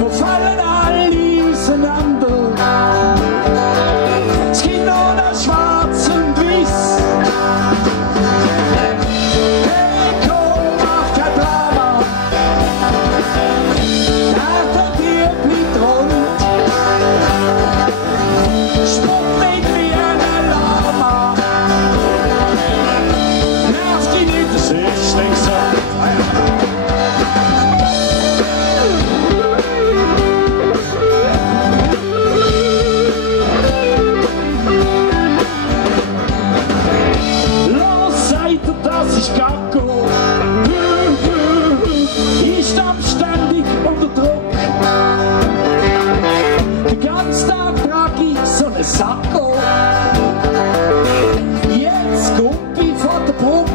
Wo fallen alle auseinander? Es gibt nur noch schwarz und weiß. Hey, komm, mach kein Drama. Der Bier bleibt rund. Spuck nicht wie ein Lama. Nerv dich nicht, das ist nicht so. Ich stand ständig unter Druck. Den ganzen Tag trage ich so einen Sakko. Jetzt kommt ich vor der Brücke.